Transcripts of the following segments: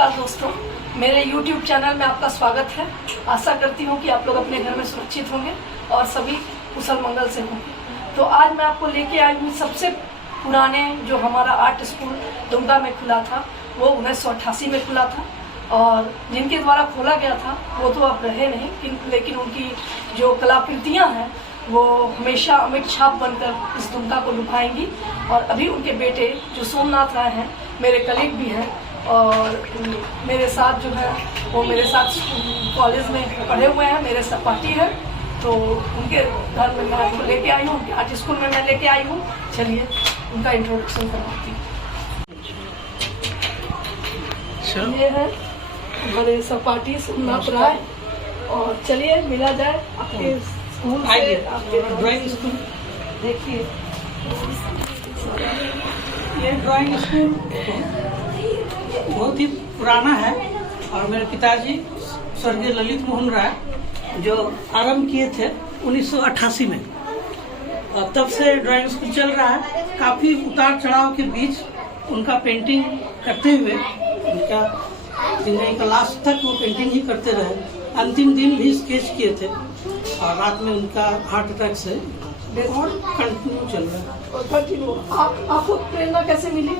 नमस्कार दोस्तों, मेरे YouTube चैनल में आपका स्वागत है। आशा करती हूँ कि आप लोग अपने घर में सुरक्षित होंगे और सभी कुशल मंगल से होंगे। तो आज मैं आपको लेके आई हूँ सबसे पुराने जो हमारा आर्ट स्कूल दुमका में खुला था, वो 1988 में खुला था और जिनके द्वारा खोला गया था वो तो अब रहे नहीं, लेकिन उनकी जो कलाकृतियाँ हैं वो हमेशा अमिट छाप बनकर इस दुमका को लुभाएंगी। और अभी उनके बेटे जो सोमनाथ राय हैं, मेरे कलीग भी हैं और मेरे साथ जो है वो मेरे साथ कॉलेज में पढ़े हुए हैं, मेरे सहपाठी हैं। तो उनके घर में मैं आपको लेके आई हूँ, उनके आर्ट स्कूल में मैं लेके आई हूँ। चलिए उनका इंट्रोडक्शन करवाती हूँ। ये है बड़े सहपाठी सोमनाथ राय और चलिए मिला जाए आपके स्कूल से, आपके ड्राइंग स्कूल। देखिए ये ड्राइंग स्कूल बहुत ही पुराना है और मेरे पिताजी स्वर्गीय ललित मोहन राय जो आरंभ किए थे 1988 में, और तब से ड्राइंग स्कूल चल रहा है। काफ़ी उतार चढ़ाव के बीच उनका पेंटिंग करते हुए उनका जिंदगी का लास्ट तक वो पेंटिंग ही करते रहे। अंतिम दिन भी स्केच किए थे और रात में उनका हार्ट अटैक से और कंटिन्यू चल रहा है। आपको प्रेरणा कैसे मिली?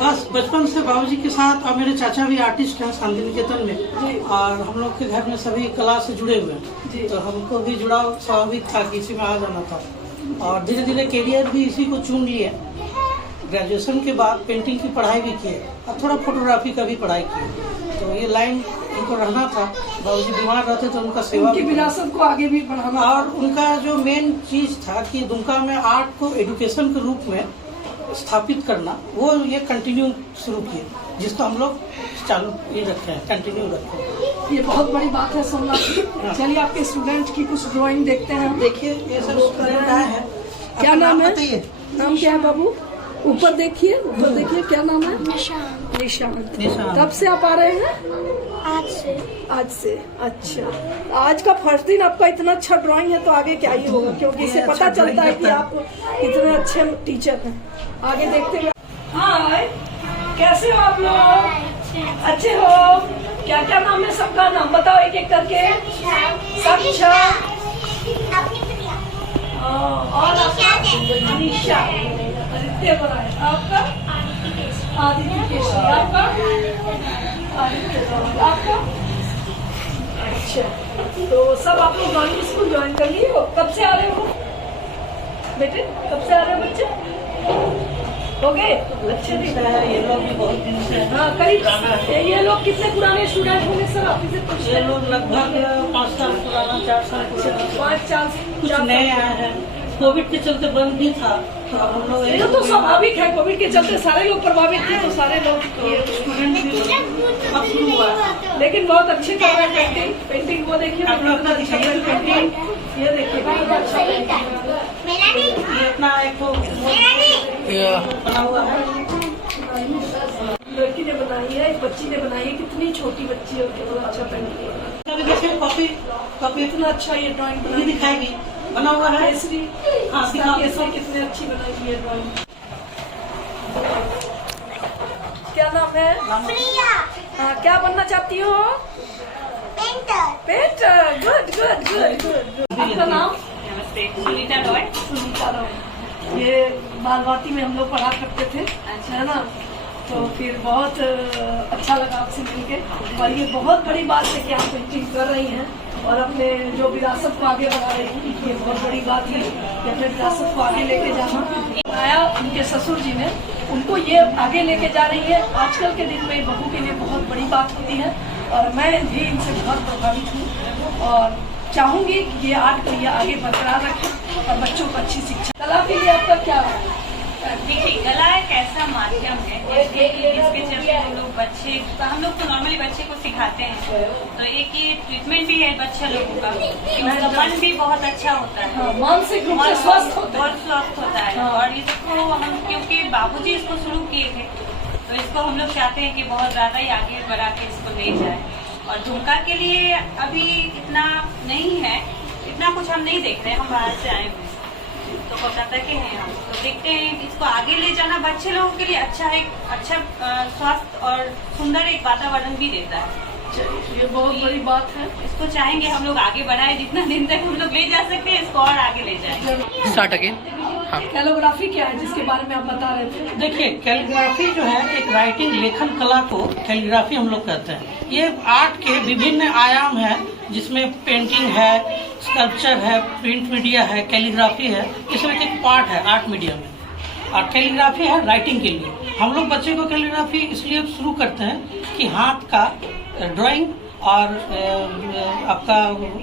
बस बचपन से बाबूजी के साथ, और मेरे चाचा भी आर्टिस्ट हैं शांति निकेतन में, और हम लोग के घर में सभी कला से जुड़े हुए हैं, तो हमको भी जुड़ाव स्वाभाविक था कि इसी में आ जाना था। और धीरे धीरे कैरियर भी इसी को चुन लिए। ग्रेजुएशन के बाद पेंटिंग की पढ़ाई भी की और थोड़ा फोटोग्राफी का भी पढ़ाई की, तो ये लाइन उनको रहना था। बाबूजी बीमार रहते तो उनका सेवा की विरासत को आगे भी बढ़ाना, और उनका जो मेन चीज था कि दुमका में आर्ट को एजुकेशन के रूप में स्थापित करना, वो ये कंटिन्यू शुरू किए, जिसको हम लोग चालू ही रखे हैं, कंटिन्यू रखे हैं। ये बहुत बड़ी बात है सोमनाथ जी। चलिए आपके स्टूडेंट की कुछ ड्राइंग देखते हैं। देखिए ये सब स्टूडेंट आए हैं। क्या नाम है? बताइए। नाम क्या है बाबू? ऊपर देखिए, ऊपर देखिए, क्या नाम है? निशांत। कब से आप आ रहे हैं? आज से। अच्छा, आज का फर्स्ट दिन आपका इतना अच्छा ड्राइंग है तो आगे क्या ही होगा, क्योंकि इससे पता चलता है कि आप इतने अच्छे टीचर हैं। आगे देखते हुए। हाँ, कैसे हो आप लोग? अच्छे हो? क्या क्या नाम है सबका? नाम बताओ एक एक करके। अच्छा, और अनीशा, आदित्य बड़ा है आपका, आदित्य केशरी आपका, आपका। अच्छा, तो सब आप लोग ड्राइंग स्कूल ज्वाइन कर लिए हो? कब से आ रहे हो बेटे? कब से आ रहे हो बच्चे? हो गए अच्छे दिन। ये लोग भी बहुत दिन से, हाँ करीब। ये लोग कितने पुराने स्टूडेंट होंगे सर? आप इसे पूछ। ये लोग लगभग 5 साल पुराना, 4 साल पुराना, 5-4 कुछ नए आए हैं। कोविड के चलते बंद भी था, तो हम लोग ये तो स्वाभाविक है, कोविड के चलते सारे लोग प्रभावित थे, तो सारे लोग स्टूडेंट भी अब शुरू हुआ है। लेकिन बहुत अच्छे कर रहे हैं पेंटिंग। वो देखिए अपना दिखाइए पेंटिंग। ये देखिए ये अपना एक बना हुआ है, लड़की ने बनाई है, एक बच्ची ने बनाई है। कितनी छोटी बच्ची है, कितना अच्छा पेंटिंग। अभी देखिए कॉपी इतना अच्छा ये ड्राइंग भी दिखाएगी, बना हुआ है। केसरी, हाँ, केसरी कितनी अच्छी बनाई है ड्राइंग। क्या नाम है? प्रिया। हाँ, क्या बनना चाहती हो? Painter. Good good good good. आपका नाम? सुनीता रॉय। सुनीता रॉय। ये बालभारती में हम लोग पढ़ा करते थे, अच्छा है ना? तो फिर बहुत अच्छा लगा आपसे मिलके। और ये बहुत बड़ी बात है कि आप पेंटिंग कर रही हैं और अपने जो विरासत को आगे बढ़ा रही हैं। ये बहुत बड़ी बात है कि अपने विरासत को आगे लेके जाना। आया उनके ससुर जी ने, उनको ये आगे लेके जा रही है। आजकल के दिन में बहू के लिए बहुत बड़ी बात होती है और मैं भी इनसे बहुत प्रभावित हूँ और चाहूँगी कि ये आर्ट को ये आगे बरकरार रखें और बच्चों को अच्छी शिक्षा। कला के लिए आपका क्या है? देखिए, कला एक ऐसा माध्यम है जिसके चलते हम लोग तो नॉर्मली बच्चे को सिखाते हैं, तो एक ये ट्रीटमेंट भी है बच्चे लोगों का कि उनका मन भी बहुत अच्छा होता है, मानसिक रूप से स्वस्थ होता है। और इसको हम, क्योंकि बाबूजी इसको शुरू किए थे, तो इसको हम लोग चाहते हैं कि बहुत ज्यादा ही आगे बढ़ा के इसको ले जाए। और दुमका के लिए अभी इतना नहीं है, इतना कुछ हम नहीं देख रहे हैं, हम बाहर से आए हुए। तो कोलकाता के हैं हम। तो देखते हैं इसको आगे ले जाना बच्चे लोगों के लिए अच्छा स्वास्थ्य और सुंदर एक वातावरण भी देता है। ये बहुत बड़ी बात है। इसको चाहेंगे हम लोग आगे बढ़ाए, जितना दिन तक हम लोग ले जा सकते हैं इसको और आगे ले जाए। Start again. हाँ, कैलोग्राफी क्या है जिसके बारे में आप बता रहे थे? देखिए, कैलीग्राफी जो है एक राइटिंग लेखन कला को कैलीग्राफी हम लोग कहते हैं। ये आर्ट के विभिन्न आयाम हैं, जिसमें पेंटिंग है, स्कल्पचर है, प्रिंट मीडिया है, कैलीग्राफी है। इसमें एक पार्ट है आर्ट मीडिया में, और कैलीग्राफी है राइटिंग के लिए। हम लोग बच्चे को कैलीग्राफी इसलिए शुरू करते हैं कि हाथ का ड्राइंग और आपका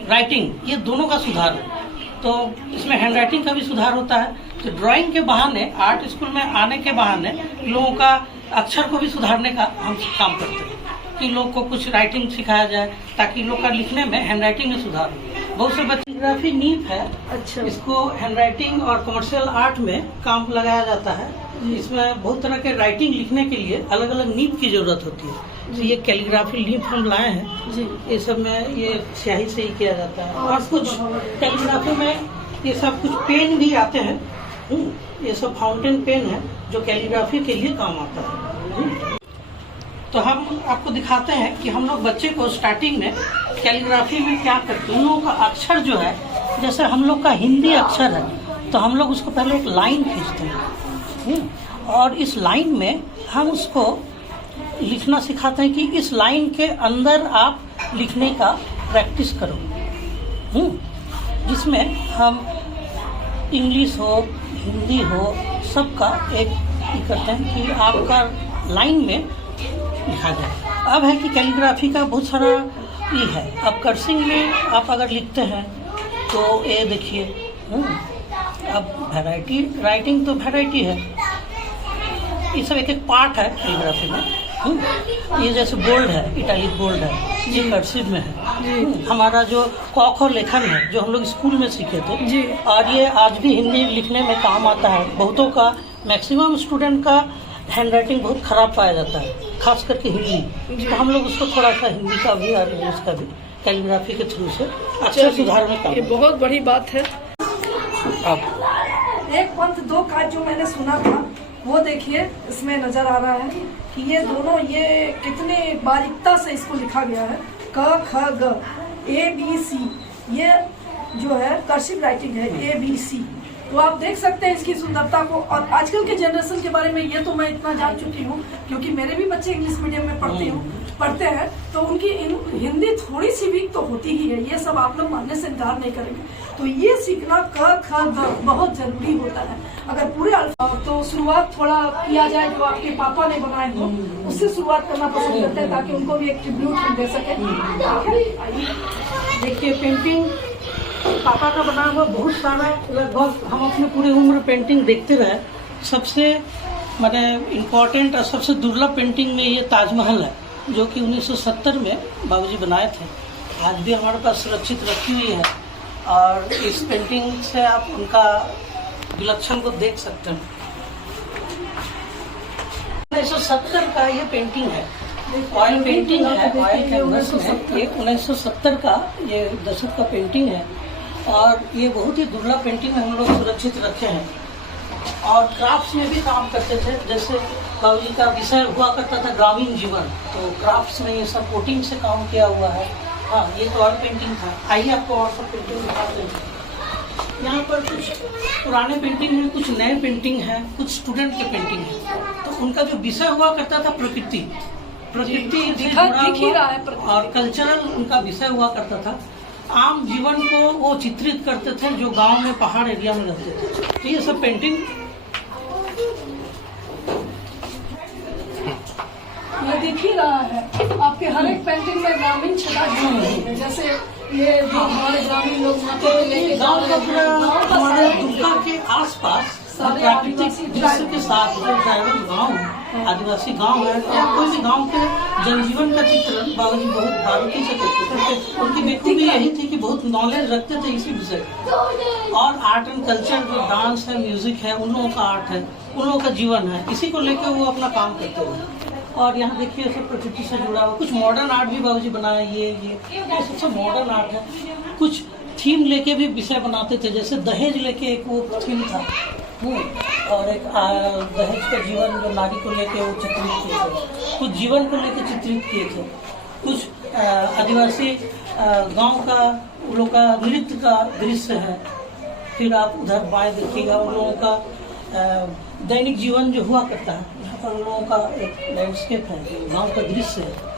राइटिंग, ये दोनों का सुधार हो। तो इसमें हैंड राइटिंग का भी सुधार होता है। तो ड्राइंग के बहाने, आर्ट स्कूल में आने के बहाने लोगों का अक्षर को भी सुधारने का हम काम करते हैं कि लोग को कुछ राइटिंग सिखाया जाए, ताकि लोग का लिखने में, हैंड राइटिंग में सुधार हो। बहुत से बच्चे कैलीग्राफी नींव है। अच्छा। इसको हैंड राइटिंग और कमर्शियल आर्ट में काम लगाया जाता है। इसमें बहुत तरह के राइटिंग लिखने के लिए अलग अलग नींव की जरूरत होती है। तो ये कैलीग्राफी नींव हम लाए हैं जी। ये सब में ये स्याही से ही किया जाता है। और कुछ कैलीग्राफी में ये सब कुछ पेन भी आते हैं। ये सब फाउंटेन पेन है जो कैलीग्राफी के लिए काम आता है। तो हम आपको दिखाते हैं कि हम लोग बच्चे को स्टार्टिंग में कैलीग्राफी में क्या करते हैं। उन लोगों का अक्षर जो है, जैसे हम लोग का हिंदी अक्षर है, तो हम लोग उसको पहले एक लाइन खींचते हैं, और इस लाइन में हम उसको लिखना सिखाते हैं कि इस लाइन के अंदर आप लिखने का प्रैक्टिस करो, जिसमें हम इंग्लिश हो, हिंदी हो, सबका एक करते हैं कि आपका लाइन में लिखा जाए। अब है कि कैलीग्राफी का बहुत सारा ये है। अब कर्सिंग में आप अगर लिखते हैं तो ये देखिए, अब वैरायटी, राइटिंग तो वैरायटी है। ये सब एक एक पार्ट है कैलीग्राफी में। ये जैसे बोल्ड है, इटैलिक बोल्ड है, ये कर्सिव में है। हमारा जो क लेखन है, जो हम लोग स्कूल में सीखे थे जी। और ये आज भी हिंदी लिखने में काम आता है। बहुतों का, मैक्सिमम स्टूडेंट का हैंड राइटिंग बहुत खराब पाया जाता है, खास करके हिंदी। तो हम लोग उसको थोड़ा सा हिंदी का भी और इंग्लिश का भी कैलीग्राफी के थ्रू से अच्छा सुधार में काम। ये बहुत बड़ी बात है। अब एक पंथ दो काज जो मैंने सुना था, वो देखिए इसमें नजर आ रहा है कि ये दोनों, ये कितने बारीकता से इसको लिखा गया है। क ख ग ABC, ये जो है कर्सिव राइटिंग है, ABC। तो आप देख सकते हैं इसकी सुंदरता को। और आजकल के जनरेशन के बारे में ये तो मैं इतना जान चुकी हूँ, क्योंकि मेरे भी बच्चे इंग्लिश मीडियम में पढ़ते हैं, तो उनकी हिंदी थोड़ी सी वीक तो होती ही है। ये सब आप लोग मानने से इनकार नहीं करेंगे। तो ये सीखना क ख ग बहुत जरूरी होता है। अगर पूरे अल्फाबेट, तो शुरुआत थोड़ा किया जाए जो आपके पापा ने बनाए हो, उससे शुरुआत करना पसंद करते हैं, ताकि उनको भी एक ट्रिब्यूट हम दे सके। देखिए, पेंटिंग पापा का बना हुआ बहुत सारा, लगभग हम अपने पूरी उम्र पेंटिंग देखते रहे। सबसे माने इम्पोर्टेंट और सबसे दुर्लभ पेंटिंग में ये ताजमहल है, जो कि 1970 में बाबूजी बनाए थे। आज भी हमारे पास सुरक्षित रखी हुई है, और इस पेंटिंग से आप उनका विलक्षण को देख सकते हैं। 1970 का ये पेंटिंग है, ऑयल पेंटिंग है, ऑयल कैनवस है। ये 1970 का ये दशक का पेंटिंग है, और ये बहुत ही दुर्लभ पेंटिंग हम लोग सुरक्षित रखे हैं। और क्राफ्ट्स में भी काम करते थे, जैसे बाबूजी का विषय हुआ करता था ग्रामीण जीवन, तो क्राफ्ट्स में ये सब कोटिंग से काम किया हुआ है। हाँ, ये तो ऑयल पेंटिंग था। आइए आपको और सब पेंटिंग दिखाते हैं। यहाँ पर कुछ पुराने पेंटिंग है, कुछ नए पेंटिंग है, कुछ स्टूडेंट के पेंटिंग है। तो उनका जो विषय हुआ करता था प्रकृति से जुड़ा हुआ, और कल्चरल उनका विषय हुआ करता था। आम जीवन को वो चित्रित करते थे, जो गांव में, पहाड़ एरिया में रहते थे। तो ये सब पेंटिंग ये दिख ही रहा है आपके हर एक पेंटिंग में ग्रामीण छटा है। जैसे ये जो हमारे ग्रामीण लोग गाँव का पूरा, हमारे दुर्गा के आसपास प्राकृतिक दृश्य के साथ जो ट्राइबल गाँव है, आदिवासी गांव है, या कोई भी गांव के जनजीवन का चित्रण बाबूजी बहुत बारीकी से करते थे। उनकी व्यक्ति भी यही थी कि बहुत नॉलेज रखते थे इसी विषय। और आर्ट एंड कल्चर, जो डांस है, म्यूजिक है, उन लोगों का आर्ट है, उन लोगों का जीवन है, इसी को लेकर वो अपना काम करते हैं। और यहाँ देखिए सब प्रकृति से जुड़ा हुआ कुछ मॉडर्न आर्ट भी बाबूजी बनाए। ये सबसे मॉडर्न आर्ट है। कुछ थीम लेके भी विषय बनाते थे, जैसे दहेज लेके एक वो थीम था। और एक दहेज का जीवन जो नारी को लेके वो चित्रित किए थे, कुछ जीवन को लेके चित्रित किए थे, कुछ आदिवासी गांव का उन लोगों का नृत्य का दृश्य है। फिर आप उधर बाएं देखिएगा उन लोगों का दैनिक जीवन जो हुआ करता है, यहाँ पर उन लोगों का एक लैंडस्केप है, गांव का दृश्य है।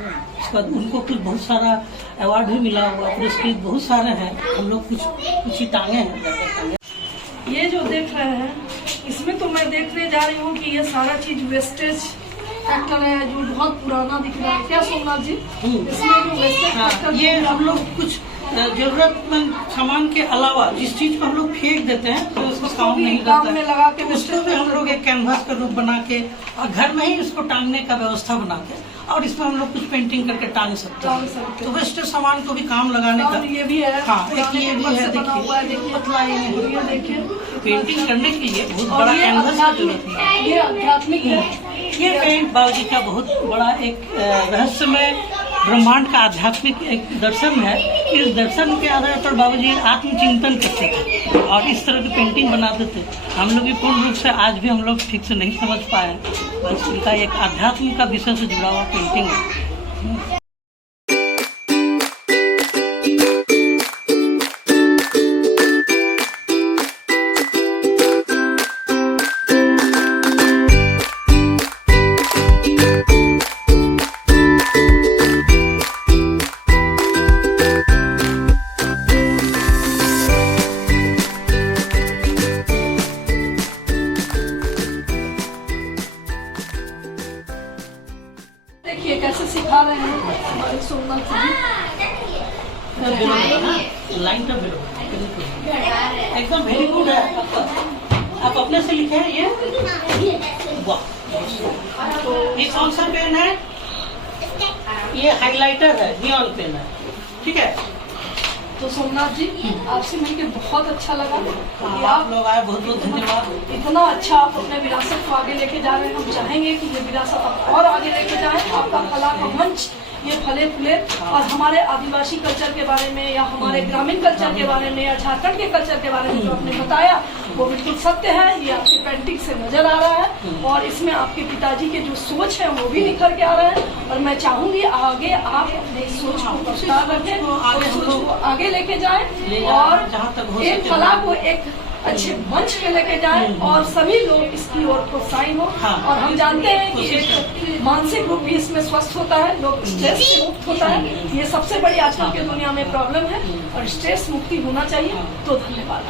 उसके बाद उनको कुछ बहुत सारा अवार्ड भी मिला हुआ, पुरस्कृत बहुत सारे हैं। हम लोग कुछ ही टांगे हैं। ये जो देख रहे हैं इसमें तो मैं देखने जा रही हूँ कि ये सारा चीज वेस्टेज फैक्टर है जो बहुत पुराना दिख रहा है। क्या सोमनाथ जी, इसमें जो वेस्टेज फैक्टर, ये हम लोग कुछ जरूरतमंद सामान के अलावा जिस चीज को हम लोग फेंक देते हैं तो उसको काम नहीं करता में लगा के है, उसको भी हम लोग एक कैनवास का रूप बना के और घर में ही इसको टांगने का व्यवस्था बना के और इसमें हम लोग कुछ पेंटिंग करके टांग सकते हैं। तो वेस्टेज सामान को भी काम लगाने का ये भी है। हाँ, एक ये भी है। देखिए पतला ये देखिए, पेंटिंग करने के लिए बहुत बड़ा कैनवास की जरूरत है। ये आध्यात्मिक है। ये पेंट बाबूजी का बहुत बड़ा एक रहस्यमय ब्रह्मांड का आध्यात्मिक एक दर्शन है। इस दर्शन के आधार पर बाबूजी आत्मचिंतन करते थे और इस तरह की पेंटिंग बनाते थे। हम लोग भी पूर्ण रूप से आज भी हम लोग ठीक से नहीं समझ पाए, बस इनका एक आध्यात्म का विषय से जुड़ा हुआ पेंटिंग है। देखिए कैसे सिखा रहे हैं हमारे सोमनाथ जी। लाइन का एकदम वेरी गुड है आपका। आप अपने से लिखे हैं ये? वाह। तो ये कौन सा पेन है? ये हाइलाइटर है, नियॉन पेन है। ठीक है। तो सोमनाथ जी आपसे मिलकर बहुत अच्छा लगा। आप लोग आए, बहुत बहुत धन्यवाद। इतना अच्छा आप अपने विरासत को आगे लेके जा रहे हैं। हम चाहेंगे कि ये विरासत आप और आगे लेके जाएं। आपका कला का मंच ये फले फूले और हमारे आदिवासी कल्चर के बारे में या हमारे ग्रामीण कल्चर के बारे में या झारखंड के कल्चर के बारे में जो आपने बताया वो बिल्कुल सत्य है। ये आपकी पेंटिंग से नजर आ रहा है और इसमें आपके पिताजी के जो सोच है वो भी निखर के आ रहे हैं। और मैं चाहूंगी आगे आप अपनी सोच को प्रसार रखें और सोच को आगे लेके जाएं और एक कला को एक अच्छे मंच पे लेके जाएं और सभी लोग इसकी ओर प्रोत्साहित हो। और हम जानते हैं कि एक मानसिक रूप भी इसमें स्वस्थ होता है, लोग स्ट्रेस से मुक्त होता है। ये सबसे बड़ी आजकल की दुनिया में प्रॉब्लम है और स्ट्रेस मुक्ति होना चाहिए। तो धन्यवाद।